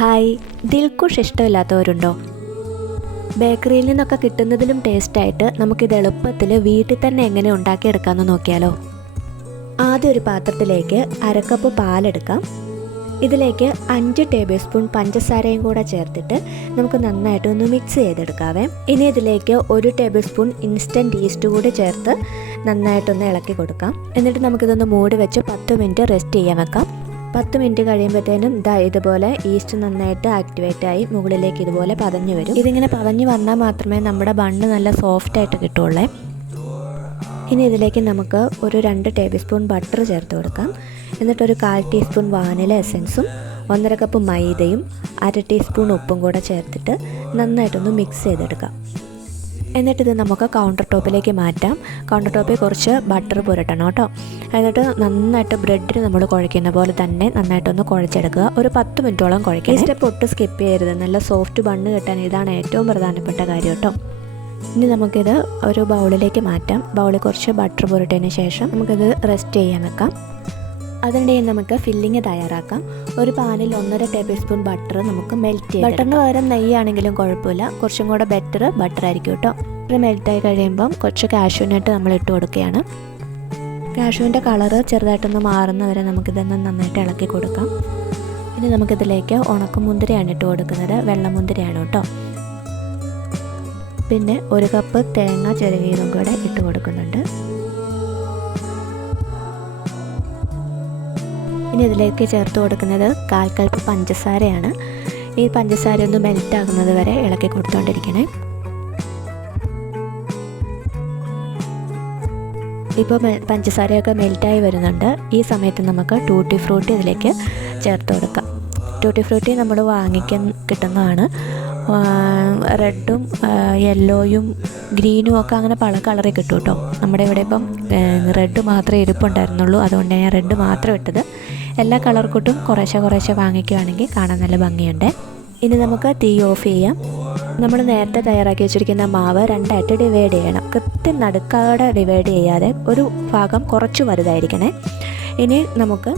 Hi, Dilkush ഇഷ്ടമില്ലാത്തവരുണ്ടോ? ബേക്കറിയിൽ നിന്നൊക്കെ കിട്ടുന്നതിലും ടേസ്റ്റായിട്ട് നമുക്കിത് എളുപ്പത്തിൽ വീട്ടിൽ തന്നെ എങ്ങനെ ഉണ്ടാക്കിയെടുക്കാമെന്ന് നോക്കിയാലോ. ആദ്യം ഒരു പാത്രത്തിലേക്ക് അരക്കപ്പ് പാലെടുക്കാം. ഇതിലേക്ക് 5 ടേബിൾ സ്പൂൺ പഞ്ചസാരയും കൂടെ ചേർത്തിട്ട് നമുക്ക് നന്നായിട്ടൊന്ന് മിക്സ് ചെയ്തെടുക്കാവേ. ഇനി ഇതിലേക്ക് 1 ടേബിൾ സ്പൂൺ ഇൻസ്റ്റൻറ്റ് ഈസ്റ്റ് കൂടി ചേർത്ത് നന്നായിട്ടൊന്ന് ഇളക്കി കൊടുക്കാം. എന്നിട്ട് നമുക്കിതൊന്ന് മൂടി വെച്ച് 10 മിനിറ്റ് റെസ്റ്റ് ചെയ്യാൻ വെക്കാം. 10 മിനിറ്റ് കഴിയുമ്പോഴത്തേനും ഇതുപോലെ ഈസ്റ്റ് നന്നായിട്ട് ആക്ടിവേറ്റായി മുകളിലേക്ക് ഇതുപോലെ പതഞ്ഞ് വരും. ഇതിങ്ങനെ പതഞ്ഞ് വന്നാൽ മാത്രമേ നമ്മുടെ ബണ്ണ് നല്ല സോഫ്റ്റായിട്ട് കിട്ടുള്ളൂ. ഇനി ഇതിലേക്ക് നമുക്ക് ഒരു 2 ടേബിൾ സ്പൂൺ ബട്ടർ ചേർത്ത് കൊടുക്കാം. എന്നിട്ടൊരു 1/4 ടീസ്പൂൺ വാനില എസൻസും 1.5 കപ്പ് മൈദയും 1/2 ടീസ്പൂൺ ഉപ്പും കൂടെ ചേർത്തിട്ട് നന്നായിട്ടൊന്ന് മിക്സ് ചെയ്തെടുക്കാം. എന്നിട്ടിത് നമുക്ക് കൗണ്ടർ ടോപ്പിലേക്ക് മാറ്റാം. കൗണ്ടർ ടോപ്പിൽ കുറച്ച് ബട്ടർ പുരട്ടണം കേട്ടോ. എന്നിട്ട് നന്നായിട്ട് ബ്രെഡിന് നമ്മൾ കുഴയ്ക്കുന്ന പോലെ തന്നെ നന്നായിട്ടൊന്ന് കുഴച്ചെടുക്കുക. ഒരു 10 മിനിറ്റോളം കുഴയ്ക്കുക. ഈ സ്റ്റെപ്പ് ഒട്ടും സ്കിപ്പ് ചെയ്യരുത്. നല്ല സോഫ്റ്റ് ബണ്ണ് കിട്ടാൻ ഇതാണ് ഏറ്റവും പ്രധാനപ്പെട്ട കാര്യം കേട്ടോ. ഇനി നമുക്കിത് ഒരു ബൗളിലേക്ക് മാറ്റാം. ബൗളിൽ കുറച്ച് ബട്ടർ പുരട്ടിയതിന് ശേഷം നമുക്കിത് റെസ്റ്റ് ചെയ്യാൻ വെക്കാം. അതിനിടയിൽ നമുക്ക് ഫില്ലിങ് തയ്യാറാക്കാം. ഒരു പാനിൽ 1.5 ടേബിൾ സ്പൂൺ ബട്ടർ നമുക്ക് മെൽറ്റ് ചെയ്യാം. ബട്ടറിന് പകരം നെയ്യാണെങ്കിലും കുഴപ്പമില്ല, കുറച്ചും കൂടെ ബട്ടർ ആയിരിക്കും കേട്ടോ. ഇത് മെൽറ്റായി കഴിയുമ്പം കുറച്ച് കാഷ്യൂനട്ട് നമ്മൾ ഇട്ട് കൊടുക്കുകയാണ്. കാഷ്യൂവിൻ്റെ കളറ് ചെറുതായിട്ടൊന്ന് മാറുന്നവരെ നമുക്കിതൊന്ന് നന്നായിട്ട് ഇളക്കി കൊടുക്കാം. ഇനി നമുക്കിതിലേക്ക് ഉണക്കമുന്തിരിയാണ് ഇട്ട് കൊടുക്കുന്നത്. വെള്ളമുന്തിരിയാണ് കേട്ടോ. പിന്നെ 1 കപ്പ് തേങ്ങ ചിരകിയതും കൂടെ ഇട്ട് കൊടുക്കുന്നുണ്ട്. ഇനി ഇതിലേക്ക് ചേർത്ത് കൊടുക്കുന്നത് 1/4 കപ്പ് പഞ്ചസാരയാണ്. ഈ പഞ്ചസാര ഒന്ന് മെൽറ്റാകുന്നത് വരെ ഇളക്കി കൊടുത്തുകൊണ്ടിരിക്കണേ. ഇപ്പോൾ പഞ്ചസാരയൊക്കെ മെൽറ്റായി വരുന്നുണ്ട്. ഈ സമയത്ത് നമുക്ക് ടൂട്ടി ഫ്രൂട്ടി ഇതിലേക്ക് ചേർത്ത് കൊടുക്കാം. ടൂട്ടി ഫ്രൂട്ടി നമ്മൾ വാങ്ങിക്കാൻ കിട്ടുന്നതാണ്. റെഡും യെല്ലോയും ഗ്രീനും ഒക്കെ അങ്ങനെ പല കളറിൽ കിട്ടും കേട്ടോ. നമ്മുടെ ഇവിടെ ഇപ്പം റെഡ് മാത്രമേ ഇരിപ്പുണ്ടായിരുന്നുള്ളൂ, അതുകൊണ്ട് ഞാൻ റെഡ് മാത്രം ഇട്ടത്. എല്ലാ കളർ കൂട്ടും കുറേശ്ശെ വാങ്ങിക്കുകയാണെങ്കിൽ കാണാൻ നല്ല ഭംഗിയുണ്ട്. ഇനി നമുക്ക് തീ ഓഫ് ചെയ്യാം. നമ്മൾ നേരത്തെ തയ്യാറാക്കി വെച്ചിരിക്കുന്ന മാവ് 2ആയിട്ട് ഡിവൈഡ് ചെയ്യണം. കൃത്യം നടുക്കാടെ ഡിവൈഡ് ചെയ്യാതെ ഒരു ഭാഗം കുറച്ച് വലുതായിരിക്കണേ. ഇനി നമുക്ക്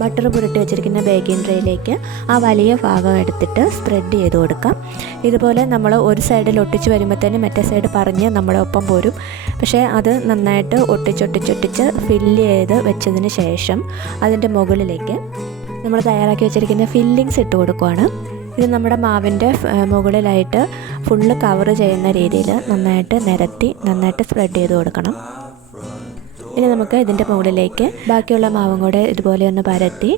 ബട്ടർ പുരട്ടി വെച്ചിരിക്കുന്ന ബേക്കിംഗ് ട്രേയിലേക്ക് ആ വലിയ ഭാഗം എടുത്തിട്ട് സ്പ്രെഡ് ചെയ്ത് കൊടുക്കാം. ഇതുപോലെ നമ്മൾ ഒരു സൈഡിൽ ഒട്ടിച്ച് വരുമ്പോഴത്തേനും മറ്റേ സൈഡ് പറഞ്ഞ് നമ്മുടെ ഒപ്പം പോരും. പക്ഷേ അത് നന്നായിട്ട് ഒട്ടിച്ചൊട്ടിച്ച് ഫില്ല് ചെയ്ത് വെച്ചതിന് ശേഷം അതിൻ്റെ മുകളിലേക്ക് നമ്മൾ തയ്യാറാക്കി വെച്ചിരിക്കുന്ന ഫില്ലിങ്സ് ഇട്ട് കൊടുക്കുകയാണ്. ഇത് നമ്മുടെ മാവിൻ്റെ മുകളിലായിട്ട് ഫുള്ള് കവർ ചെയ്യുന്ന രീതിയിൽ നന്നായിട്ട് നിരത്തി നന്നായിട്ട് സ്പ്രെഡ് ചെയ്ത് കൊടുക്കണം. ഇനി നമുക്ക് ഇതിൻ്റെ മുകളിലേക്ക് ബാക്കിയുള്ള മാവും കൂടെ ഇതുപോലെ ഒന്ന് പരത്തി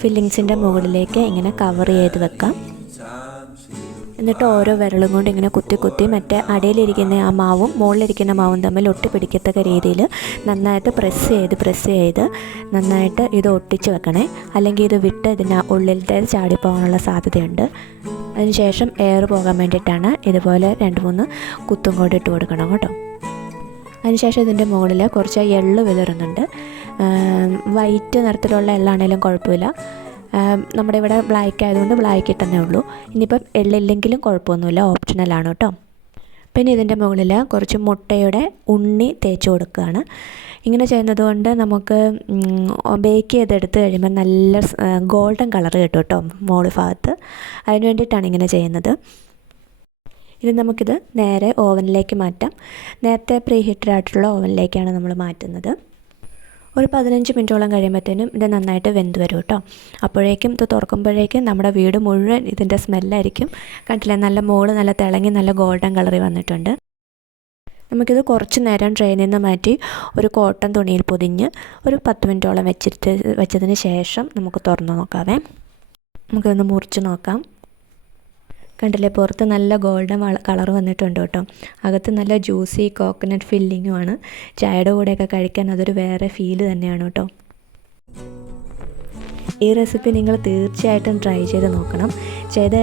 ഫില്ലിങ്സിൻ്റെ മുകളിലേക്ക് ഇങ്ങനെ കവർ ചെയ്ത് വെക്കാം. എന്നിട്ട് ഓരോ വിരലും കൊണ്ട് ഇങ്ങനെ കുത്തി മറ്റേ അടിയിലിരിക്കുന്ന ആ മാവും മുകളിലിരിക്കുന്ന മാവും തമ്മിൽ ഒട്ടിപ്പിടിക്കത്തക്ക രീതിയിൽ നന്നായിട്ട് പ്രസ് ചെയ്ത് നന്നായിട്ട് ഇത് ഒട്ടിച്ച് വെക്കണേ. അല്ലെങ്കിൽ ഇത് വിട്ട് ഇതിന് ഉള്ളിലത്തെ ചാടിപ്പോകാനുള്ള സാധ്യതയുണ്ട്. അതിനുശേഷം എയർ പോകാൻ വേണ്ടിയിട്ടാണ് ഇതുപോലെ 2-3 കുത്തും കൂടി ഇട്ട് കൊടുക്കണം കേട്ടോ. അതിനുശേഷം ഇതിൻ്റെ മുകളിൽ കുറച്ച് എള്ള് വിതറുന്നുണ്ട്. വൈറ്റ് നിറത്തിലുള്ള എള്ളാണേലും കുഴപ്പമില്ല. നമ്മുടെ ഇവിടെ ബ്ലാക്ക് ആയതുകൊണ്ട് ബ്ലാക്ക് ഇട്ടെന്നേ ഉള്ളൂ. ഇനിയിപ്പം എള്ളില്ലെങ്കിലും കുഴപ്പമൊന്നുമില്ല, ഓപ്ഷണലാണ് കേട്ടോ. പിന്നെ ഇതിൻ്റെ മുകളിൽ കുറച്ച് മുട്ടയുടെ ഉണ്ണി തേച്ച് കൊടുക്കുകയാണ്. ഇങ്ങനെ ചെയ്യുന്നത് കൊണ്ട് നമുക്ക് ബേക്ക് ചെയ്തെടുത്ത് കഴിയുമ്പോൾ നല്ല ഗോൾഡൻ കളർ കിട്ടും കേട്ടോ മുകൾ ഭാഗത്ത്. അതിന് വേണ്ടിയിട്ടാണ് ഇങ്ങനെ ചെയ്യുന്നത്. ഇനി നമുക്കിത് നേരെ ഓവനിലേക്ക് മാറ്റാം. നേരത്തെ പ്രീ ഹീറ്റഡ് ആയിട്ടുള്ള ഓവനിലേക്കാണ് നമ്മൾ മാറ്റുന്നത്. ഒരു 15 മിനിറ്റോളം കഴിയുമ്പോഴത്തേനും ഇത് നന്നായിട്ട് വെന്ത് വരും കേട്ടോ. അപ്പോഴേക്കും ഇത് തുറക്കുമ്പോഴേക്കും നമ്മുടെ വീട് മുഴുവൻ ഇതിൻ്റെ സ്മെല്ലായിരിക്കും. കണ്ടില്ലേ, നല്ല മോള് നല്ല തിളങ്ങി നല്ല ഗോൾഡൻ കളറിൽ വന്നിട്ടുണ്ട്. നമുക്കിത് കുറച്ച് നേരം ട്രെയിൽ നിന്ന് മാറ്റി ഒരു കോട്ടൺ തുണിയിൽ പൊതിഞ്ഞ് ഒരു 10 മിനിറ്റോളം വെച്ചതിന് ശേഷം നമുക്ക് തുറന്ന് നോക്കാവേ. നമുക്കിതൊന്ന് മുറിച്ച് നോക്കാം. കണ്ടില്ലേ, പുറത്ത് നല്ല ഗോൾഡൻ കളർ വന്നിട്ടുണ്ട് കേട്ടോ. അകത്ത് നല്ല ജ്യൂസി കോക്കനട്ട് ഫില്ലിങ്ങുമാണ്. ചായയുടെ കൂടെയൊക്കെ കഴിക്കാൻ അതൊരു വേറെ ഫീല് തന്നെയാണ് കേട്ടോ. ഈ റെസിപ്പി നിങ്ങൾ തീർച്ചയായിട്ടും ട്രൈ ചെയ്ത് നോക്കണം. ചെയ്ത്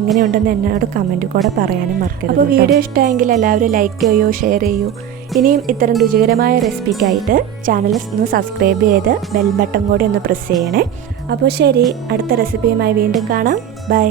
എങ്ങനെയുണ്ടെന്ന് എന്നോട് കമൻറ്റ് കൂടെ പറയാനും മറക്കരുത്. അപ്പോൾ വീഡിയോ ഇഷ്ടമായെങ്കിൽ എല്ലാവരും ലൈക്ക് ചെയ്യൂ, ഷെയർ ചെയ്യൂ. ഇനിയും ഇത്തരം രുചികരമായ റെസിപ്പിക്കായിട്ട് ചാനൽ ഒന്ന് സബ്സ്ക്രൈബ് ചെയ്ത് ബെൽ ബട്ടൺ കൂടി ഒന്ന് പ്രസ് ചെയ്യണേ. അപ്പോൾ ശരി, അടുത്ത റെസിപ്പിയുമായി വീണ്ടും കാണാം. ബൈ.